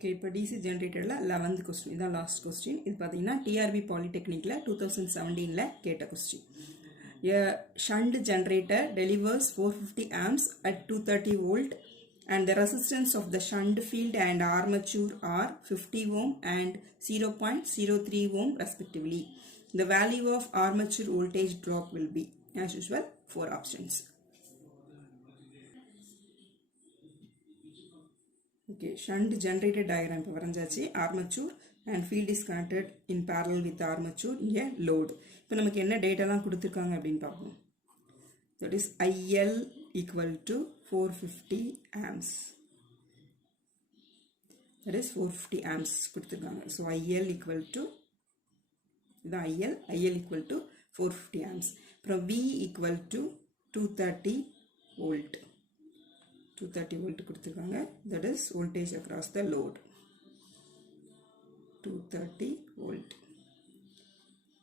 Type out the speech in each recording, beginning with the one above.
Okay, இப்போ DC generatorல 11th question இதான் last question. இது பார்த்தீங்கன்னா TRB Polytechnicல 2017ல கேட்ட question. A shunt generator delivers 450 amps at 230 volt and the resistance of the shunt field and armature are 50 ohm and 0.03 ohm respectively. The value of armature voltage drop will be, as usual, 4 options. Okay, shunt generator diagram இப்போ வரைஞ்சாச்சு. armature and field is connected in parallel with the armature. இங்கே load. இப்போ நமக்கு என்ன டேட்டாலாம் கொடுத்துருக்காங்க அப்படின்னு பார்ப்போம். That is IL equal to 450 amps. That is 450 amps கொடுத்துருக்காங்க. So IL equal to இதான் IL equal to 450 amps. அப்புறம் V equal to 230 volt. 230 volt கொடுத்துருக்காங்க. That is voltage across the load. 230 volt.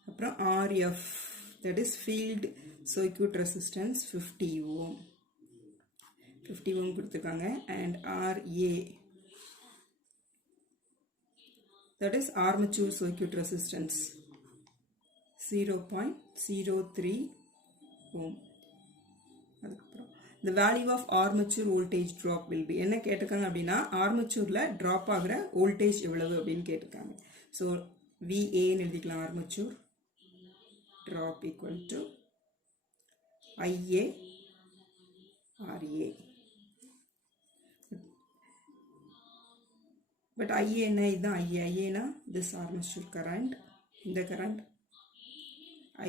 அப்புறம் RF, that is field circuit resistance 50 ohm. 50 ohm கொடுத்துருக்காங்க. And RA, that is armature circuit resistance 0.03 ohm. அதுக்கப்புறம் the value of armature voltage drop will be என்ன கேட்டிருக்காங்க அப்படின்னா ஆர்மச்சூர்ல drop ஆகிற voltage எவ்வளவு அப்படின்னு கேட்டிருக்காங்க. ஸோ VA எழுதிக்கலாம். Armature drop equal to IA RA. But IA என்ன, இதுதான் IA னா this armature current, இந்த current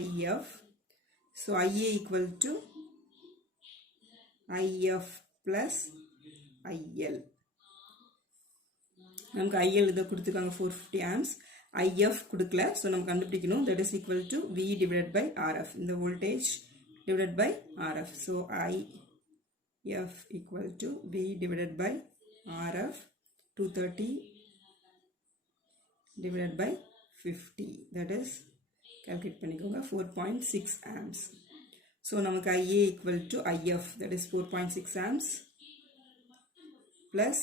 IF. so IA equal to IF plus IL. நமக்கு IL இதை கொடுத்துருக்காங்க 450 amps, IF கொடுக்கல. ஸோ நம்ம கண்டுபிடிக்கணும். that is equal to V divided by RF, இந்த voltage divided by RF. so IF equal to V divided by RF 230 divided by 50, that is calculate பண்ணிக்கோங்க 4.6 amps. So நமக்கு IA equal to IF, that is 4.6 amps plus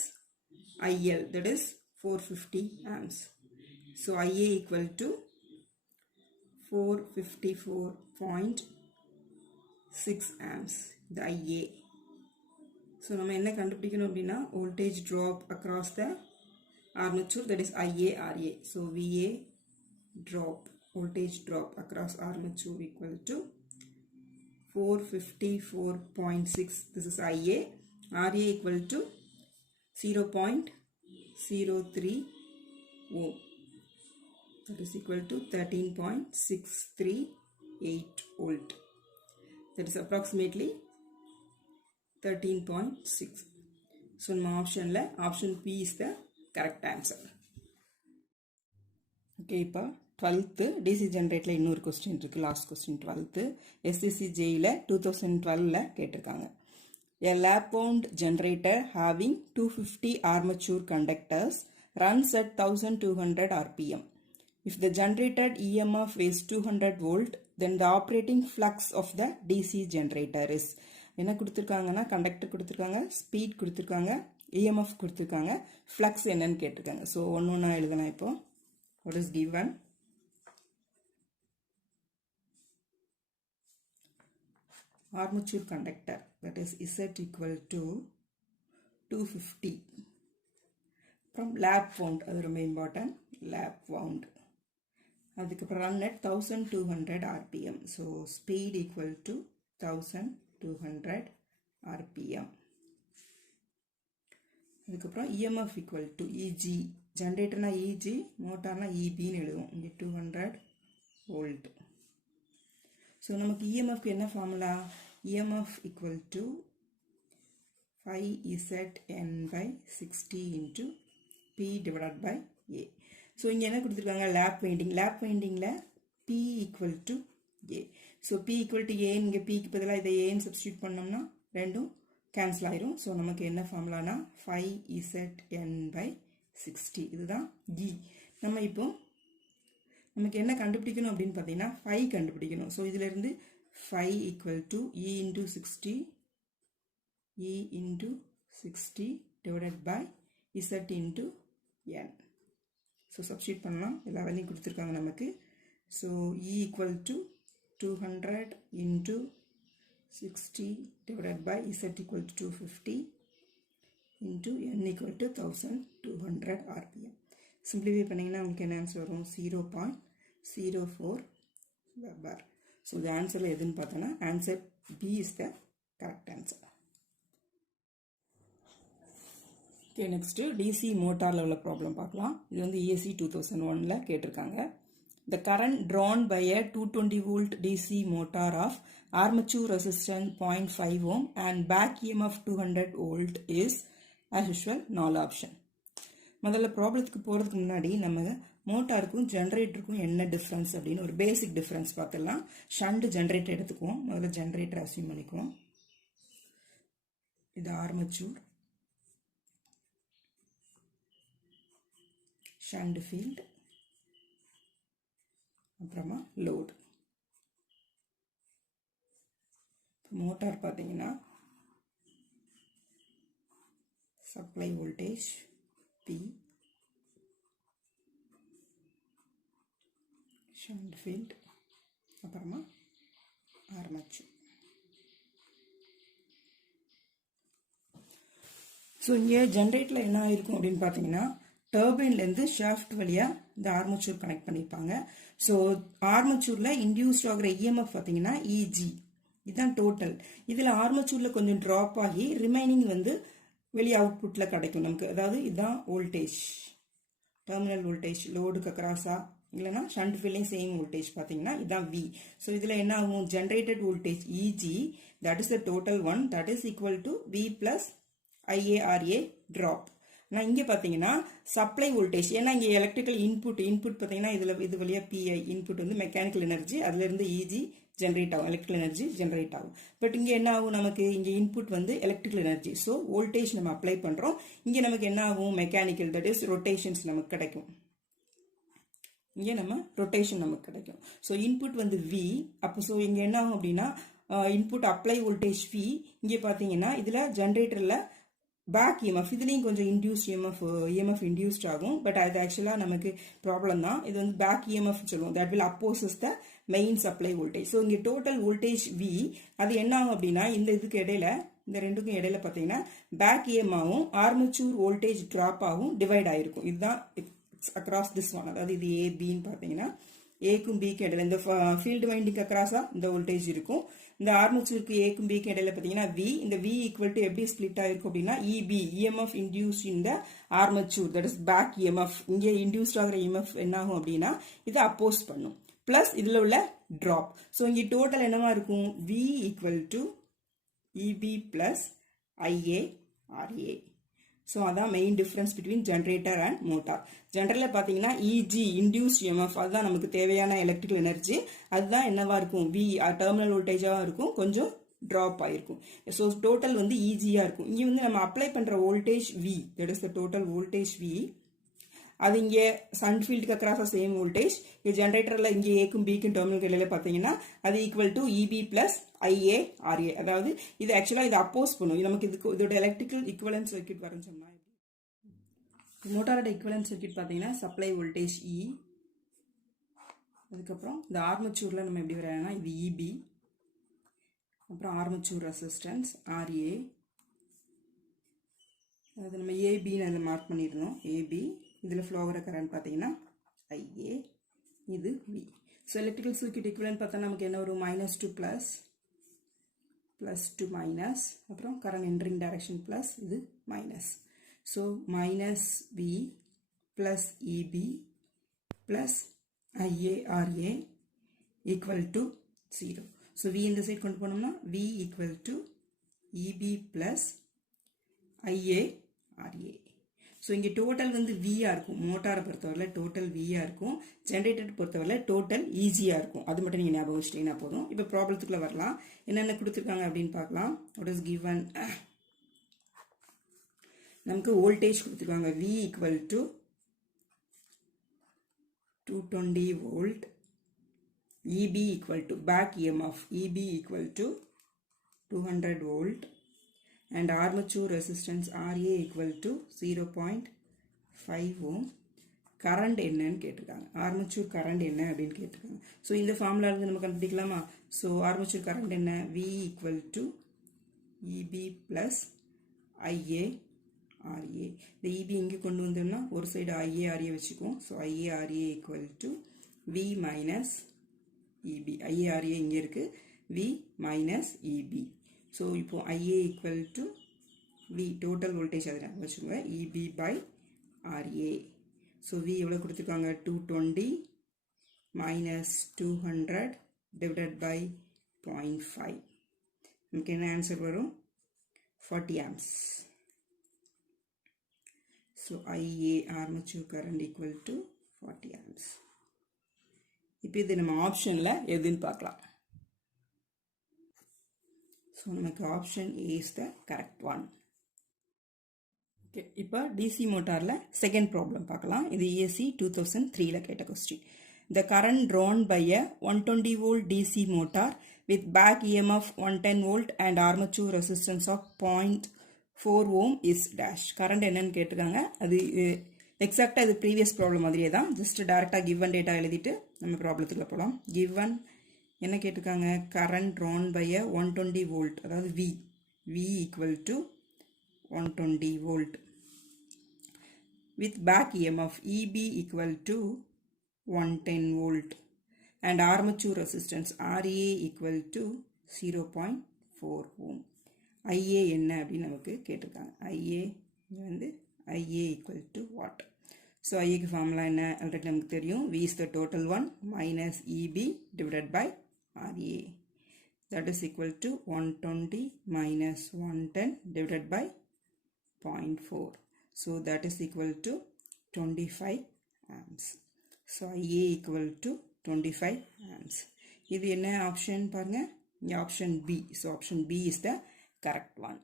IL, that is 450 amps. So IA equal to 454.6 amps, the IA. So நம்ம என்ன கண்டுபிடிக்கணும் அப்படின்னா voltage drop across the armature, that is IA RA. So VA drop, voltage drop across armature equal to 454.6. this is IA. RA equal to 0.03 ohm, that is equal to 13.638 volt. that is approximately 13.6. so நம்ம ஆப்ஷன்ல option P is the correct answer. okay, இப்போ 12th DC generatorல இன்னொரு question இருக்கு. Last question 12th SCCJல 2012ல கேட்டிருக்காங்க. A lap wound generator having 250 armature conductors runs at 1200 rpm. If the generated EMF is 200 volt, then the operating flux of the DC generator is, என்ன கொடுத்துருக்காங்கன்னா conductor கொடுத்துருக்காங்க, speed கொடுத்துருக்காங்க, EMF கொடுத்துருக்காங்க, flux என்னன்னு கேட்டிருக்காங்க. So ஒன்று எழுதலாம். இப்போ what is given? armature conductor, that is Z equal to 250. from lap wound, அது ரொம்ப important, lap wound. அதுக்கப்புறம் run at 1200 rpm. so speed equal to 1200 rpm. அதுக்கப்புறம் EMF equal to EG, ஜென்ரேட்டர்னா EG, மோட்டார்னா EBன்னு எழுதுவோம். இங்கே 200 volt. ஸோ நமக்கு EMFக்கு என்ன formula? EMF equal to 5ZN by 60 into P divided by A. So இங்கே என்ன கொடுத்துருக்காங்க? Lap winding. லேப் வைண்டிங்கில் P equal to A. So P equal to A, இங்கே Pக்கு பதிலாக இதை ஏன்னு சப்ஸ்டியூட் பண்ணோம்னா ரெண்டும் கேன்சல் ஆயிரும். ஸோ நமக்கு என்ன ஃபார்முலானா 5ZN by 60, இதுதான் E. நம்ம இப்போ நமக்கு என்ன கண்டுபிடிக்கணும் அப்படின்னு பார்த்தீங்கன்னா 5 கண்டுபிடிக்கணும். ஸோ இதிலிருந்து 5 equal to E into 60 divided by Z into n. So substitute பண்ணலாம், எல்லா வேல்யூம் கொடுத்துருக்காங்க நமக்கு. So E equal to 200 into 60 divided by Z equal to 250 into n equal to 1200 RPM. Simplify பண்ணிங்கன்னா உங்களுக்கு என்ன ஆன்சர் வரும்? 0.04 வெபர். ஸோ இந்த ஆன்சரில் எதுன்னு பார்த்தோன்னா answer B is the correct answer. Okay, next DC மோட்டாரில் உள்ள ப்ராப்ளம் பார்க்கலாம். இது வந்து ESE 2001 கேட்டிருக்காங்க. The current drawn by a 220 volt DC motor of armature resistance 0.5 ohm and back EMF 200 volt is as usual null option. முதல்ல ப்ராப்ளத்துக்கு போகிறதுக்கு முன்னாடி நம்ம மோட்டாருக்கும் ஜென்ரேட்டருக்கும் என்ன டிஃப்ரென்ஸ் அப்படின்னு ஒரு பேசிக் டிஃப்ரென்ஸ் பார்த்துடலாம். ஷண்ட் ஜென்ரேட்டர் எடுத்துக்குவோம். முதல்ல ஜென்ரேட்டர் அஸ்யூம் பண்ணிக்குவோம். இது ஆர்மச்சூர், ஷண்ட் ஃபீல்ட், அப்புறமா லோடு. மோட்டார் பார்த்தீங்கன்னா supply voltage P, shunt field, அப்புறமா ஆர்மச்சூர். ஸோ இங்கே ஜென்ரேட்டரில் என்ன ஆயிருக்கும் அப்படின்னு பார்த்தீங்கன்னா டர்பைன்லேருந்து ஷாஃப்ட் வழியாக இந்த ஆர்மச்சூர் கனெக்ட் பண்ணியிருப்பாங்க. ஸோ ஆர்மச்சூரில் இன்டியூஸ்ட் ஆகிற இஎம்எஃப் பார்த்தீங்கன்னா இஜி, இதுதான் டோட்டல். இதில் ஆர்மச்சூரில் கொஞ்சம் ட்ராப் ஆகி ரிமைனிங் வந்து வெளியே அவுட்புட்டில் கிடைக்கும் நமக்கு. அதாவது இதுதான் வோல்டேஜ், டெர்மினல் வோல்டேஜ் லோடுக்கு அக்ராஸாக இல்லைனா ஷண்ட் ஃபீல்டையும் சேம் வோல்டேஜ் பார்த்தீங்கன்னா இதுதான் V. ஸோ இதில் என்ன ஆகும்? Generated voltage EG, that is the total one, that is equal to V plus IARA drop. ஆனால் இங்கே பார்த்தீங்கன்னா சப்ளை வோல்டேஜ், ஏன்னா இங்கே எலக்ட்ரிக்கல் இன்புட் பார்த்தீங்கன்னா இது வழியாக PI இன்புட் வந்து மெக்கானிக்கல் எனர்ஜி, அதுலேருந்து இஜி ஜென்ரேட் ஆகும், எலக்ட்ரிக்கல் எனர்ஜி ஜென்ரேட் ஆகும். பட் இங்கே என்ன ஆகும்? நமக்கு இங்கே இன்புட் வந்து எலக்ட்ரிக்கல் எனர்ஜி. ஸோ வோல்டேஜ் நம்ம அப்ளை பண்ணுறோம். இங்கே நமக்கு என்ன ஆகும்? மெக்கானிக்கல், தட் இஸ் ரொட்டேஷன்ஸ் நமக்கு கிடைக்கும். இங்கே நம்ம ரொட்டேஷன் நமக்கு கிடைக்கும். ஸோ இன்புட் வந்து V. அப்போ ஸோ இங்கே என்ன ஆகும் அப்படின்னா இன்புட் அப்ளை வோல்டேஜ் V. இங்கே பார்த்தீங்கன்னா இதில் ஜென்ரேட்டரில் பேக் இஎம்எஃப், இதுலேயும் கொஞ்சம் இன்டியூஸ்ட் இஎம்எஃப் இன்டியூஸ்ட் ஆகும். பட் அது ஆக்சுவலாக நமக்கு ப்ராப்ளம் தான். இது வந்து பேக் இஎம்எஃப் சொல்லுவோம். That will opposes the main supply voltage. So இங்கே டோட்டல் வோல்டேஜ் V. அது என்ன ஆகும் அப்படின்னா இந்த இதுக்கு இடையில, இந்த ரெண்டுக்கும் இடையில பார்த்தீங்கன்னா பேக் இஎம்ஆவும் ஆர்மச்சூர் வோல்டேஜ் ட்ராப் ஆகும் டிவைட் ஆகிருக்கும். இதுதான் அக்ராஸ் திஸ் ஒன். அதாவது இது ஏபின்னு பார்த்தீங்கன்னா ஏக்கும் பிக்கு இடையில இந்த ஃபீல்டு வைண்டிங் அக்ராஸாக இந்த வோல்டேஜ் இருக்கும். இந்த ஆர்மச்சூருக்கு ஏக்கும் பிக்கு இடையில பார்த்தீங்கன்னா V. இந்த V ஈக்குவல் டு எப்படி ஸ்பிளிட் ஆகிருக்கும் அப்படின்னா EB, EMF induced in the armature, that is back EMF. இங்கே இன்டியூஸ்ட் ஆகிற EMF என்ன ஆகும் அப்படின்னா இதை அப்போஸ் பண்ணும், பிளஸ் இதில் உள்ள ட்ராப். ஸோ இங்கே டோட்டல் என்னவா இருக்கும்? V equal to EB plus IARA. So அதான் main difference between generator and motor. ஜென்ரலில் பார்த்தீங்கன்னா இஜி இன்டியூஸ்ட் இஎம்எஃப், அதுதான் நமக்கு தேவையான எலக்ட்ரிக்கல் எனர்ஜி. அதுதான் என்னவா இருக்கும்? V டெர்மினல் வோல்டேஜாக இருக்கும், கொஞ்சம் ட்ராப் ஆகிருக்கும். ஸோ டோட்டல் வந்து ஈஸியாக இருக்கும். இங்கே வந்து நம்ம அப்ளை பண்ணுற voltage V, that is the total voltage V. அது இங்கே சன் ஃபீல்டுக்கு அக்ராஸாக சேம் வோல்டேஜ். இங்கே ஜென்ரேட்டரில் இங்கே ஏக்கும் பிக்கும் டெர்மினல் இடையில பார்த்தீங்கன்னா அது equal to EB plus IARA. அதாவது இது ஆக்சுவலாக இது அப்போஸ் பண்ணும். நமக்கு இதோட எலக்ட்ரிக்கல் ஈக்குவலன்ட் சர்க்யூட் வரேன்னு சொன்னால் மோட்டாரோட ஈக்குவலன்ட் சர்க்யூட் பார்த்தீங்கன்னா சப்ளை வோல்டேஜ் E, அதுக்கப்புறம் இந்த ஆர்மச்சூரில் நம்ம எப்படி வரையனா இது EB, அப்புறம் ஆர்மச்சூர் ரெசிஸ்டன்ஸ் RA, அது நம்ம ஏபின்னு அதில் மார்க் பண்ணிடணும். ஏபி, இதில் ஃப்ளோ ஆகிற கரண்ட் பார்த்தீங்கன்னா IA, இது V. So electrical circuit equivalent பார்த்தா நமக்கு என்ன வரும்? Minus to plus, plus two minus, அப்புறம் கரண்ட் என்ட்ரிங் டைரக்ஷன் ப்ளஸ், இது minus. So minus V plus EB plus IARA equal to 0. So V இந்த சைட் கொண்டு போனோம்னா V equal to EB plus IARA. So இங்கே டோட்டல் வந்து வியாக இருக்கும். மோட்டாரை பொறுத்தவரை டோட்டல் வியாக இருக்கும். ஜென்ரேட்டர் பொறுத்தவரை டோட்டல் ஈஸியாக இருக்கும். அது மட்டும் நீங்கள் ஞாபகம் வச்சிட்டிங்கன்னா போதும். இப்போ ப்ராப்ளத்துக்குள்ளே வரலாம். என்னென்ன கொடுத்துருக்காங்க அப்படின்னு பார்க்கலாம். What is given? நமக்கு வோல்டேஜ் கொடுத்துருக்காங்க. V equal to 220 volt. EB equal to back EMF. EB equal to 200 volt. And armature resistance RA equal to 0.05 5 ohm current என்னன்னு கேட்டிருக்காங்க. ஆர்மேச்சர் கரண்ட் என்ன அப்படின்னு கேட்டிருக்காங்க. ஸோ இந்த ஃபார்முலா இருந்து நம்ம கண்டுபிடிக்கலாமா? ஸோ ஆர்மேச்சர் கரண்ட் என்ன? V equal to EB plus IA RA. இந்த EB இங்கே கொண்டு வந்தோம்னா ஒரு சைடு IA RA வச்சுக்குவோம். So IA RA equal to V minus EB. IA RA இங்கே இருக்குது, V மைனஸ் EB. ஸோ இப்போ IA equal to V total voltage அதை வச்சுக்கோங்க, EB by RA. So V எவ்வளோ கொடுத்துருக்காங்க? 220 மைனஸ் 200 டிவைடட் பை 0.5. நமக்கு என்ன ஆன்சர் வரும்? 40 amps. So IA armature current equal to 40 amps. இப்போ இது நம்ம ஆப்ஷனில் எதுன்னு பார்க்கலாம். ஸோ நமக்கு option A is the correct one. Okay, இப்போ டிசி மோட்டாரில் செகண்ட் ப்ராப்ளம் பார்க்கலாம். இது ESC 2003 கேட்ட question. The current drawn by a 120 volt DC motor with back EMF 110 volt and armature resistance of 0.4 ohm is dash. Current என்னன்னு கேட்டிருக்காங்க. அது எக்ஸாக்டாக இது ப்ரீவியஸ் ப்ராப்ளம் மாதிரியே தான். ஜஸ்ட் டேரெக்டாக கிவன் டேட்டா எழுதிட்டு நம்ம ப்ராப்ளத்துக்குள்ள போகலாம். கிவன் என்ன கேட்டிருக்காங்க? Current drawn by a 120 volt, அதாவது V equal to 120 volt with back EMF EB equal to 110 volt and armature resistance RA equal to 0.4 ohm. IA என்ன அப்படின்னு நமக்கு கேட்டிருக்காங்க. IA வந்து IA equal to what? So IAக்கு formula என்ன already நமக்கு தெரியும். V is the total one minus EB divided by RA. That is equal to 120 minus 110 divided by 0.4. So that is equal to 25 amps. So IA equal to 25 amps. இது என்ன option பாருங்க? Option B. So option B is the correct one.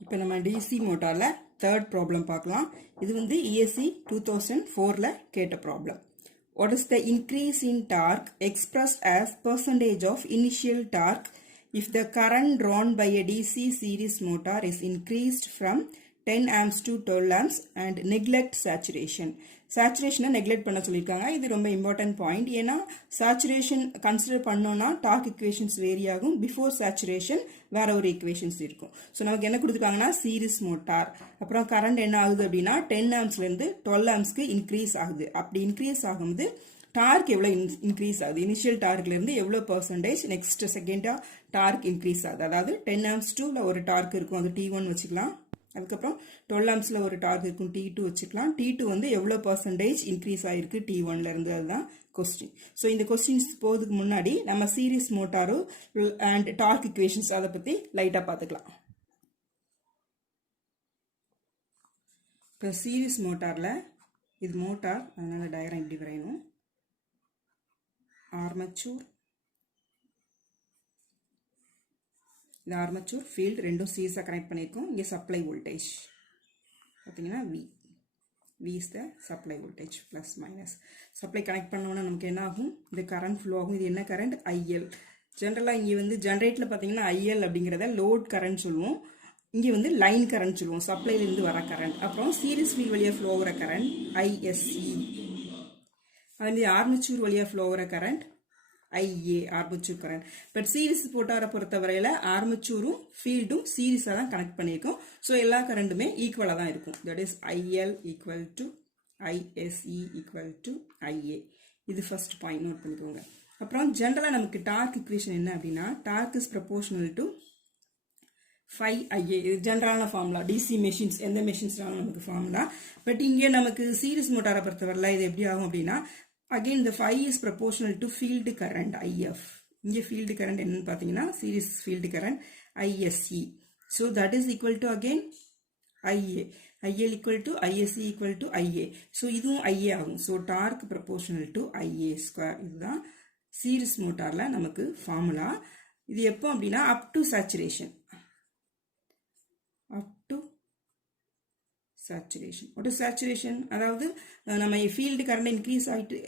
இப்போ நம்ம DC மோட்டாரில் third problem பார்க்கலாம். இது வந்து ESC 2004 கேட்ட problem. What is the increase in torque expressed as percentage of initial torque if the current drawn by a DC series motor is increased from 10 amps to 12 amps and neglect saturation? சேச்சுரேஷனை neglect பண்ண சொல்லியிருக்காங்க. இது ரொம்ப important point. ஏன்னா saturation consider பண்ணோன்னா torque equations vary ஆகும். Before saturation வேற ஒரு இக்குவேஷன்ஸ் இருக்கும். ஸோ நமக்கு என்ன கொடுத்துருக்காங்கன்னா சீரிஸ் மோட்டார், அப்புறம் கரண்ட் என்ன ஆகுது அப்படின்னா 10 ஆம்ஸ்லேருந்து 12 ஆம்ஸ்க்கு இன்க்ரீஸ் ஆகுது. அப்படி இன்க்ரீஸ் ஆகும்போது டார்க் எவ்வளோ இன்க்ரீஸ் ஆகுது? இனிஷியல் டார்க்லேருந்து எவ்வளோ பர்சன்டேஜ் நெக்ஸ்ட் செகண்டாக டார்க் இன்க்ரீஸ் ஆகுது? அதாவது 10 ஆம்ஸ் டூவில் ஒரு டார்க் இருக்கும், அது T1 வச்சுக்கலாம். அதுக்கப்புறம் 12 ஆம்ஸில் ஒரு டார்க் இருக்கும், T2 வச்சுக்கலாம். T2 வந்து எவ்வளோ பர்சன்டேஜ் இன்க்ரீஸ் ஆகிருக்கு T1 இருந்து, அதுதான் கொஸ்டின். ஸோ இந்த கொஸ்டின்ஸ் போகிறதுக்கு முன்னாடி நம்ம series motor and torque equations அதை பற்றி லைட்டாக பார்த்துக்கலாம். இப்போ சீரிஸ் மோட்டாரில் இது மோட்டார், அதனால் டயக்ராம் இப்படி வரையணும். ஆர்மேச்சர், இந்த ஆர்மேச்சர் ஃபீல்டு ரெண்டும் சீரிஸாக கனெக்ட் பண்ணியிருக்கோம். இங்கே சப்ளை வோல்டேஜ் பார்த்தீங்கன்னா V is the supply voltage plus minus. Supply connect பண்ணோன்னா நமக்கு என்ன ஆகும்? இந்த கரண்ட் ஃப்ளோ ஆகும். இது என்ன கரண்ட்? IL. ஜென்ரலாக இங்கே வந்து ஜென்ரேட்டில் பார்த்தீங்கன்னா IL அப்படிங்கிறத லோட் கரண்ட் சொல்லுவோம். இங்கே வந்து லைன் கரண்ட் சொல்லுவோம், சப்ளைலேருந்து வர கரண்ட். அப்புறம் சீரிஸ் ஃபீல்ட் வழியாக ஃப்ளோ ஆகிற கரண்ட் ISC. அதே ஆர்மேச்சர் வழியாக ஃப்ளோ ஆகிற current IA, armature current. But series மோட்டாரை பொறுத்தவரையில் ஆர்மேச்சரும் ஃபீல்டும் சீரிஸாக தான் கனெக்ட் பண்ணியிருக்கோம். ஸோ எல்லா கரண்ட்டுமே ஈக்குவலாக தான் இருக்கும். That is IL equal to ISE equal to IA. இது ஃபர்ஸ்ட் பாயிண்ட் நோட் பண்ணிக்கோங்க. அப்புறம் ஜென்ரலாக நமக்கு டார்க் இக்குவேஷன் என்ன அப்படின்னா, dark is proportional to 5IA. இது ஜென்ரலான ஃபார்முலா. டிசி மெஷின்ஸ் எந்த மெஷின்ஸ்னாலும் நமக்கு ஃபார்முலா. பட் இங்கே நமக்கு சீரிஸ் மோட்டாரை பொறுத்தவரையில் இது எப்படி ஆகும் அப்படின்னா, again the phi is proportional to field current IF. இங்கே field current என்னன்னு பார்த்தீங்கன்னா series field current ISE. So that is equal to again IA. IL equal to ISE equal to IA. So இதுவும் IA ஆகும். So torque proportional to IA square. இதுதான் series மோட்டாரில் நமக்கு formula. இது எப்போ அப்படின்னா up to saturation. up to saturation. What is saturation? அதாவது நம்ம ஃபீல்டு கரண்ட்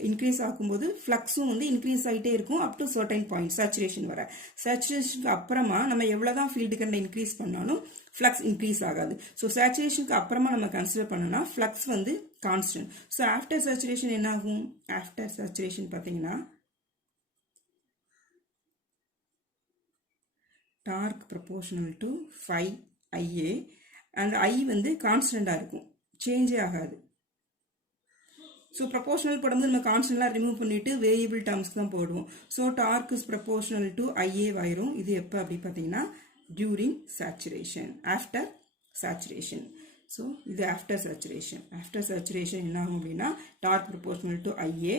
இன்க்ரீஸ் ஆகும்போது ஃப்ளக்ஸும் வந்து இன்க்ரீஸ் ஆகிட்டே இருக்கும் up to certain point saturation வர. சேச்சுரேஷனுக்கு அப்புறமா நம்ம எவ்வளோதான் ஃபீல்டு கரண்ட் இன்க்ரீஸ் பண்ணாலும் ஃப்ளக்ஸ் இன்க்ரீஸ் ஆகாது. ஸோ சேச்சுரேஷனுக்கு அப்புறமா நம்ம கன்சிடர் பண்ணோம்னா ஃப்ளக்ஸ் வந்து கான்ஸ்டன்ட். ஸோ ஆஃப்டர் சேச்சுரேஷன் என்ன ஆகும்? ஆஃப்டர் சேச்சுரேஷன் பார்த்தீங்கன்னா torque proportional to 5IA and I வந்து கான்ஸ்டண்டாக இருக்கும், சேஞ்சே ஆகாது. ஸோ ப்ரொபோர்ஷனல் போடும்போது நம்ம கான்ஸ்டன்ட்லாம் ரிமூவ் பண்ணிவிட்டு வேரியபிள் டேர்ம்ஸ்க்கு தான் போடுவோம். So torque is proportional to IA ஆயிரும். இது எப்போ அப்படி பார்த்தீங்கன்னா during saturation, after saturation. So இது ஆஃப்டர் சேச்சுரேஷன். ஆஃப்டர் சேச்சுரேஷன் என்ன ஆகும் அப்படின்னா torque proportional to IA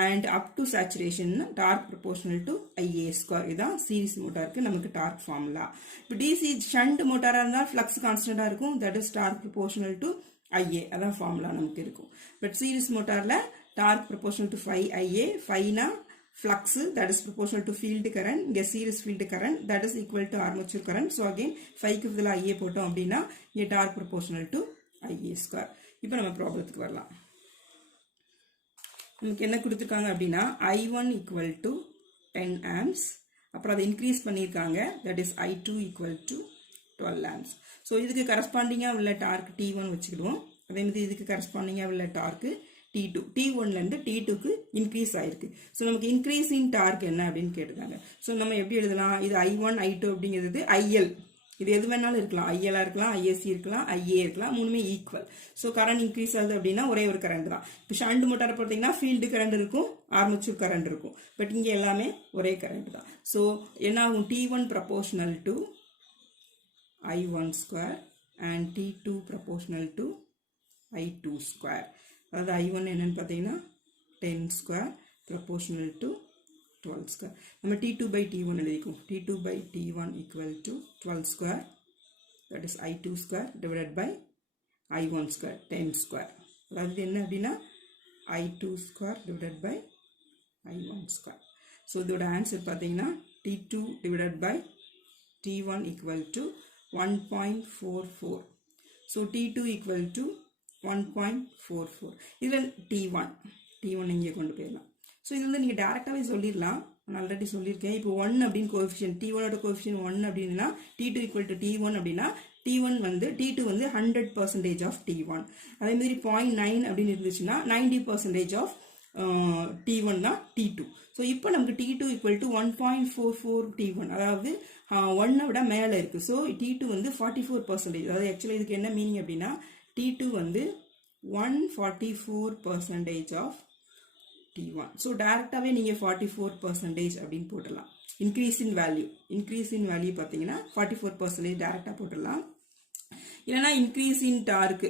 and up to saturation torque proportional to IA square. இதான் சீரிஸ் மோட்டாருக்கு நமக்கு டார்க் ஃபார்முலா. இப்போ டிசி ஷண்ட் மோட்டாராக இருந்தால் ஃப்ளக்ஸ் கான்ஸ்டண்டாக இருக்கும், that is torque proportional to IA, அதான் ஃபார்முலா நமக்கு இருக்கும். பட் சீரிஸ் மோட்டாரில் டார்க் ப்ரொபோர்ஷனல் டு 5IA, 5னா flux that is proportional to field current, இங்கே series field current that is equal to armature current. So again 5க்கு பதில் IA போட்டோம் அப்படின்னா இங்கே torque proportional to IA square. இப்போ நம்ம ப்ராப்ளத்துக்கு வரலாம். நமக்கு என்ன கொடுத்துருக்காங்க அப்படின்னா I1 ஈக்குவல் டு 10 amps, அப்புறம் அதை இன்க்ரீஸ் பண்ணியிருக்காங்க, that is I2 equal to 12 amps. So இதுக்கு கரஸ்பாண்டிங்காக உள்ள டார்க் T1 வச்சுக்கிடுவோம். அதே மாதிரி இதுக்கு கரஸ்பாண்டிங்காக உள்ள டார்க்கு T2. T1லேருந்து T2க்கு இன்க்ரீஸ் ஆயிருக்கு. ஸோ நமக்கு இன்க்ரீஸ் இன் டார்க் என்ன அப்படின்னு கேட்டிருக்காங்க. ஸோ நம்ம எப்படி எழுதலாம்? இது I1 I2 அப்படிங்கிறது IL, இது எது வேணாலும் இருக்கலாம், IL இருக்கலாம், ISC இருக்கலாம், IA இருக்கலாம், மூணுமே ஈக்குவல். ஸோ கரண்ட் இன்க்ரீஸ் ஆகுது அப்படின்னா ஒரே ஒரு கரண்ட் தான். இப்போ ஷண்ட் மோட்டாரை பார்த்தீங்கன்னா ஃபீல்டு கரண்ட் இருக்கும், ஆர்மேச்சர் கரண்ட் இருக்கும், பட் இங்கே எல்லாமே ஒரே கரண்ட் தான். ஸோ என்ன ஆகும்? T1 proportional to I1 square and T2 proportional to I2 square. அதாவது I1 என்னன்னு பார்த்தீங்கன்னா 10 ஸ்கொயர் ப்ரொபோர்ஷனல் டு 12 square. நம்ம T2 by T1 எழுதிக்கும். T2 by T1 equal to 12 square, that is I2 square divided by I1 square, 10 square. அதாவது என்ன அப்படின்னா I2 square divided by I1 square. So இதோட answer பார்த்தீங்கன்னா T2 divided by T1 equal to 1.44. So T2 equal to 1.44. இதில் T1 இங்கே கொண்டு போயிடலாம். So இது வந்து நீங்கள் டேரெக்டாகவே சொல்லிடலாம், நான் ஆல்ரெடி சொல்லியிருக்கேன். இப்போ 1 அப்படின்னு கோஎஃபிஷியன்ட், T1ஓட கோஎஃபிஷியன்ட் 1 அப்படின்னா T2 ஈக்குவல் டு T1 அப்படின்னா T1 வந்து T2 வந்து 100% ஆஃப் T1. அதே மாதிரி 0.9 அப்படின்னு இருந்துச்சுன்னா 90% ஆஃப் T1 தான் T2. ஸோ இப்போ நமக்கு T2 ஈக்குவல் டு 1.44 T1, அதாவது 1 விட மேலே இருக்குது. ஸோ T2 வந்து 44%. அதாவது ஆக்சுவலாக இதுக்கு என்ன மீனிங் அப்படின்னா T2 வந்து 144% ஆஃப் T1. ஸோ டேரெக்டாகவே நீங்கள் 44% அப்படின்னு போட்டுடலாம். இன்க்ரீஸ் இன் வேல்யூ பார்த்தீங்கன்னா 44% டேரெக்டாக போட்டுடலாம். இல்லைனா இன்க்ரீஸ் இன் டார்க்கு,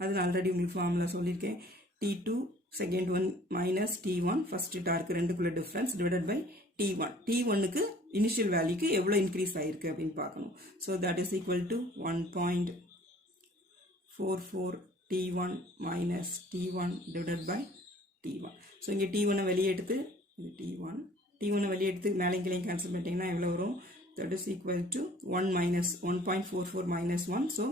அது நான் ஆல்ரெடி உங்களுக்கு ஃபார்முலா சொல்லியிருக்கேன். T2 second one minus T1 first torque ரெண்டுக்குள்ள டிஃப்ரென்ஸ் டிவைடட் பை T1. T1க்கு இனிஷியல் வேல்யூக்கு எவ்வளோ இன்க்ரீஸ் ஆகிருக்கு அப்படின்னு பார்க்கணும். So that is equal to 1.44 T1 minus T1 divided by T1. So இங்கே T1 வெளியே எடுத்து இது T1 வெளியே எடுத்து மேலே கீழே கேன்சல் பண்ணிட்டீங்கன்னா எவ்வளோ வரும்? That is equal to 1.44 minus 1, so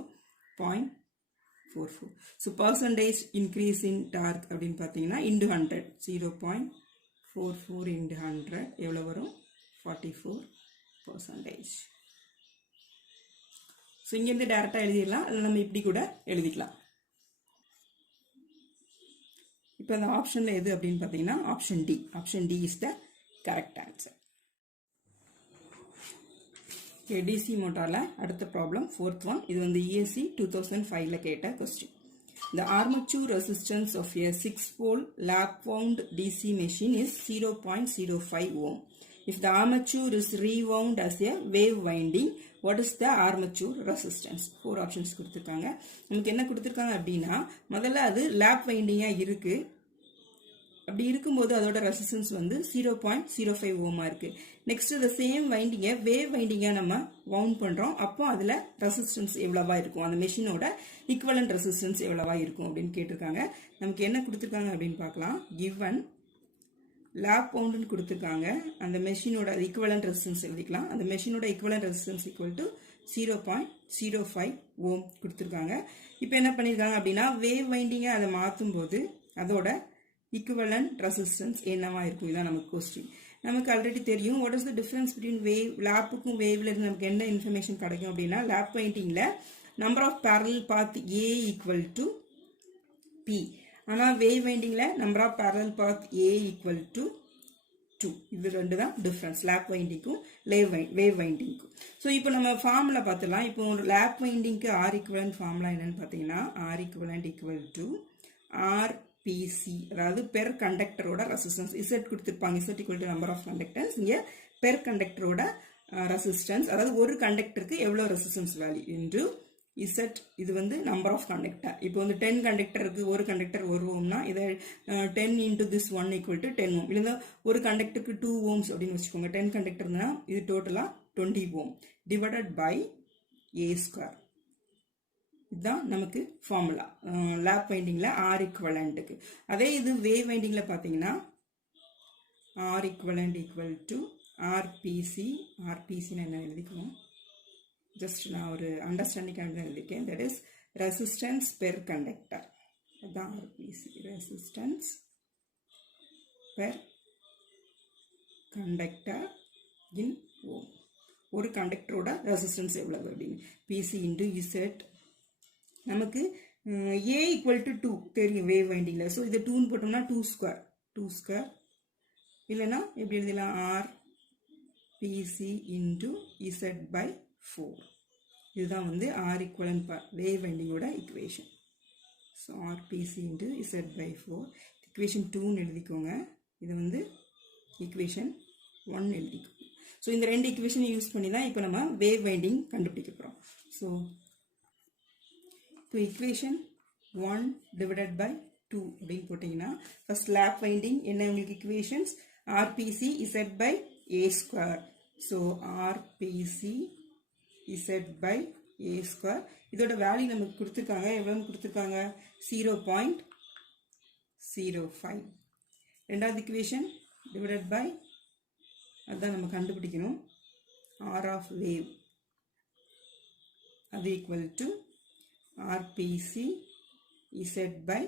0.44. So percentage increase in torque அப்படின்னு பார்த்தீங்கன்னா இன்டு 100, 0.44 இன்டு 100 எவ்வளோ வரும்? 44%. ஸோ இங்கேருந்து டேரெக்டாக எழுதிடலாம், அதில் நம்ம இப்படி கூட எழுதிக்கலாம். இப்போ இந்த ஆப்ஷனில் எது அப்படின்னு பார்த்தீங்கன்னா option D is the correct answer. DC மோட்டாரில் அடுத்த ப்ராப்ளம் 4th one. இது வந்து ESC 2005ல் கேட்ட question. The armature resistance of a 6-pole lap-wound DC machine is 0.05 ohm. If the armature is rewound as a wave winding, what is the armature resistance? 4 options கொடுத்துருக்காங்க. நமக்கு என்ன கொடுத்துருக்காங்க அப்படின்னா முதல்ல அது லேப் வைண்டிங்காக இருக்குது. அப்படி இருக்கும்போது அதோட ரெசிஸ்டன்ஸ் வந்து 0.05 ஓமாக இருக்குது. நெக்ஸ்ட் இந்த சேம் வைண்டிங்கை வேவ் வைண்டிங்காக நம்ம வவுண்ட் பண்ணுறோம். அப்போ அதில் ரெசிஸ்டன்ஸ் எவ்வளவா இருக்கும், அந்த மெஷினோட ஈக்குவலன்ட் ரெசிஸ்டன்ஸ் எவ்வளவா இருக்கும் அப்படின்னு கேட்டிருக்காங்க. நமக்கு என்ன கொடுத்துருக்காங்க அப்படின்னு பார்க்கலாம். கிவன் லேப் வவுண்டுன்னு கொடுத்துருக்காங்க. அந்த மெஷினோட ஈக்குவலன்ட் ரெசிஸ்டன்ஸ் எழுதிக்கலாம். அந்த மெஷினோட ஈக்குவலன்ட் ரெசிஸ்டன்ஸ் ஈக்குவல் டு 0.05 ஓம் கொடுத்துருக்காங்க. இப்போ என்ன பண்ணியிருக்காங்க அப்படின்னா வேவ் வைண்டிங்கை அதை மாற்றும் போது அதோட ஈக்குவலன்ட் ரெசிஸ்டன்ஸ் என்னவா இருக்கும், இதான் நமக்கு கொஸ்டின். நமக்கு ஆல்ரெடி தெரியும் what is the difference between wave, லேப்புக்கும் வேவ்ல இருந்து நமக்கு என்ன இன்ஃபர்மேஷன் கிடைக்கும் அப்படின்னா lap painting number of parallel path A equal to P, ஆனால் வேவ் வைண்டிங்கில் number of parallel path A equal to 2. இது ரெண்டு தான் டிஃப்ரென்ஸ் லேப் வைண்டிங்க்கும் வேவ் வைண்டிங்க்கும். ஸோ இப்போ நம்ம ஃபார்முலா பார்த்துலாம். இப்போ ஒரு லேப் வைண்டிங்க்கு ஆர் ஈக்குவலன்ட் ஃபார்முலா என்னன்னு பார்த்தீங்கன்னா R equivalent equal to RPC, அதாவது பெர் கண்டக்டரோட ரெசிஸ்டன்ஸ். இசட் கொடுத்துருப்பாங்க, Z equal to number of conductance. இங்கே பெர் கண்டக்டரோட ரெசிஸ்டன்ஸ், அதாவது ஒரு கண்டக்டருக்கு எவ்வளோ ரெசிஸ்டன்ஸ் வேல்யூ இன்டு இசட். இது வந்து நம்பர் ஆஃப் கண்டக்டர். இப்போ வந்து 10 கண்டக்டருக்கு ஒரு கண்டக்டர் 1 ஓம்னா இதை 10 இன்டு திஸ் 1 ஈக்குவல் டு 10 ஓம். இல்லை ஒரு கண்டக்டருக்கு 2 ஓம்ஸ் அப்படின்னு வச்சுக்கோங்க. 10 கண்டக்டர்னா இது டோட்டலாக 20 ohm divided by A square. இதுதான் நமக்கு ஃபார்முலா லேப் வைண்டிங்கில் ஆர் ஈக்குவலண்ட்டுக்கு. அதே இது வேவ் வைண்டிங்கில் பார்த்தீங்கன்னா R equivalent equal to RPC. ஆர்பிசின்னு என்ன எழுதிக்குவோம், ஜஸ்ட் நான் ஒரு அண்டர்ஸ்டாண்டிங்காக தான் எழுதியிருக்கேன். That is resistance per conductor. அதுதான் RPC, resistance per conductor in ohm. ஒரு கண்டக்டரோட ரெசிஸ்டன்ஸ் எவ்வளவு அப்படின்னு பிசி இன்டு இசட். நமக்கு ஏ ஈக்குவல் டு 2 தெரியும் வேவ் வைண்டிங்கில். ஸோ இதை 2ன்னு போட்டோம்னா 2 ஸ்கொயர், இல்லைன்னா எப்படி எழுதலாம் R PC into Z by 4. இதுதான் வந்து ஆர் ஈக்குவலன்ட் வேவ் வைண்டிங்கோட equation. So RPC into Z by 4 equation 2ன்னு எழுதிக்கோங்க. இது வந்து ஈக்குவேஷன் 1 எழுதிக்கோங்க. ஸோ இந்த ரெண்டு ஈக்குவேஷனை யூஸ் பண்ணி தான் இப்போ நம்ம வேவ் வைண்டிங் கண்டுபிடிக்க போகிறோம். ஸோ இப்போ ஈக்குவேஷன் 1 டிவைடட் பை 2 அப்படின்னு போட்டிங்கன்னா ஃபர்ஸ்ட் லேப் வைண்டிங் என்ன உங்களுக்கு equations RPC Z by A square. So RPC Z by A square. இதோட வேல்யூ நமக்கு கொடுத்துருக்காங்க, எவ்வளோன்னு கொடுத்துருக்காங்க 0.05. ரெண்டாவது ஈக்குவேஷன் டிவைடட் பை அதுதான் நம்ம கண்டுபிடிக்கணும் ஆர் ஆஃப் வேவ், அது equal to RPC Z by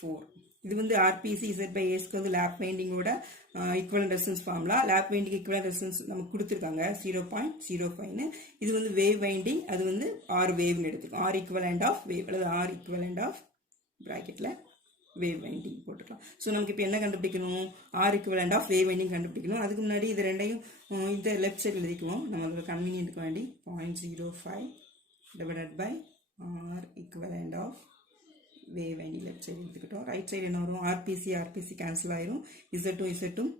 4. இது வந்து ஆர்பிசி இசட் பை ஏஸ்க்கு வந்து லேப் வைண்டிங்கோட equivalent resistance formula. Lap winding equivalent resistance நமக்கு கொடுத்துருக்காங்க 0.05. இது வந்து வேவ் வைண்டிங், அது வந்து ஆர் வேவ்னு எடுத்துக்கலாம். ஆர் ஈக்குவலன்ட் ஆஃப் வேவ் அல்லது ஆர் ஈக்குவலன்ட் ஆஃப் ப்ராக்கெட்டில் வேவ் வைண்டிங் போட்டுக்கலாம். ஸோ நமக்கு இப்போ என்ன கண்டுபிடிக்கணும், R equivalent of wave winding கண்டுபிடிக்கணும். அதுக்கு முன்னாடி இது ரெண்டையும் இந்த லெஃப்ட் சைடில் எழுதிக்குவோம் நம்மளோட கன்வீனியன்ட்டுக்கு வேண்டி. 0.05 divided by R equivalent of wave winding left side எடுத்துக்கிட்டோம். ரைட் சைடு என்ன வரும், ஆர்பிசி கேன்சல் ஆயிரும், இசட்டும்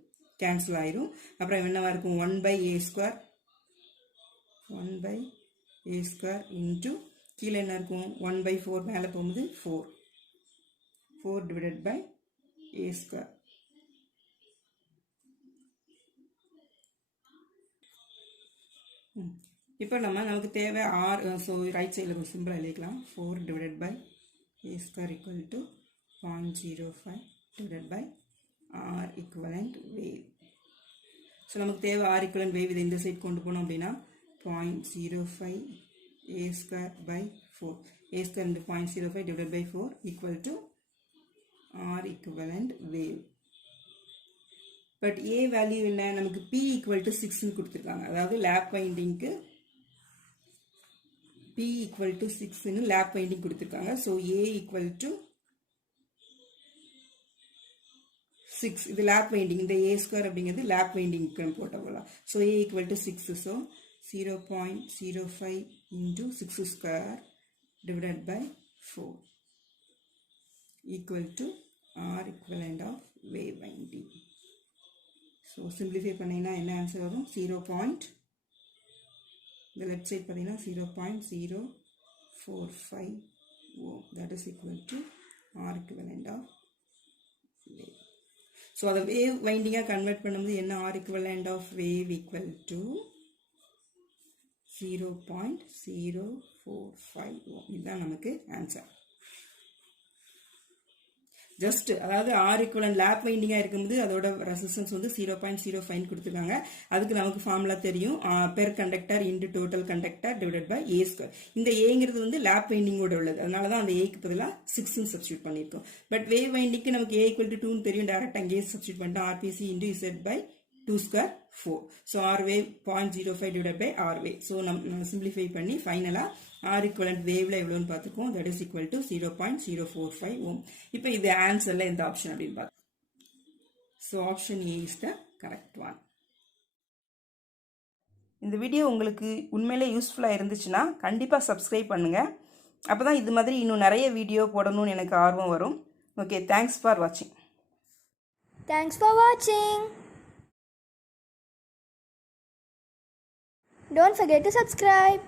கேன்சல் ஆயிரும். அப்புறம் என்னவா இருக்கும் 1 by A square, 1 by A square into கீழே என்ன இருக்கும் 1 பை 4 மேலே போகும்போது 4 டிவைடட் பை ஏ ஸ்கொயர். இப்போ நமக்கு தேவை ஆர். ஸோ ரைட் சைடில் ஒரு சிம்பிள் எழுதிக்கலாம் 4 divided by a square equal to 0.05 divided by R equivalent wave. So நமக்கு தேவை R equivalent wave. இதை இந்த சைட் கொண்டு போனோம் அப்படின்னா 0.05 a square by 4. a square into 0.05 divided by 4 equal to R equivalent wave. But A value என்ன, நமக்கு P equal to 6ன்னு கொடுத்துருக்காங்க. அதாவது லேப் வைண்டிங்க்கு P equal to 6 lap winding கொடுத்துருக்காங்க. So A equal to 6. இது லேப் வைண்டிங், இந்த A square அப்படிங்கிறது லேப் வைண்டிங் போட்ட போகலாம். So A equal to 6. So 0.05 into 6 square divided by 4 equal to R equivalent of wave winding. So simplify பண்ணிங்கன்னா என்ன answer வரும், 0. இந்த லெஃப்ட் சைட் பார்த்தீங்கன்னா 0.045 ohm. That is equal to R equivalent of wave. So அதை wave வைண்டிங்காக convert பண்ணும்போது என்ன, R equivalent of wave equal to 0.045 ohm. இதுதான் நமக்கு ஆன்சர். ஜஸ்ட் அதாவது ஆர் ஈக்குவலன்ட் லேப் வைண்டிங்காக இருக்கும்போது அதோட ரெசிஸ்டன்ஸ் வந்து 0.05 கொடுத்துருக்காங்க. அதுக்கு நமக்கு ஃபார்முலா தெரியும், per conductor into total conductor divided by A square. இந்த ஏங்கிறது வந்து லேப் வைண்டிங்கோட உள்ளது, அதனால தான் அந்த ஏக்கு பதிலாக 6 சப்ஸ்டியூட் பண்ணியிருக்கோம். பட் வேவ் வைண்டிங்க்கு நமக்கு ஏ ஈக்குவல் டு 2 தெரியும், டேரக்ட் அங்கேயே சப்ஸ்டியூட் பண்ணிட்டு RPC into Z by 2 square 4. So R wave 0.05 divided by R wave. So நம்ம simplify பண்ணி ஃபைனலா R equivalent waveல எவ்வளவுன்னு பார்த்துக்கோம். That is equal to 0.045 ohm. இப்போ இது ஆன்சர்ல எந்த ஆப்ஷன் அப்படின்னு பார்க்கலாம். So option A is the correct one. இந்த வீடியோ உங்களுக்கு உண்மையிலே யூஸ்ஃபுல்லாக இருந்துச்சுன்னா கண்டிப்பாக சப்ஸ்கிரைப் பண்ணுங்கள். அப்போ தான் இது மாதிரி இன்னும் நிறைய வீடியோ போடணும்னு எனக்கு ஆர்வம் வரும். ஓகே, தேங்க்ஸ் ஃபார் வாட்சிங். Thanks for watching. Don't forget to subscribe.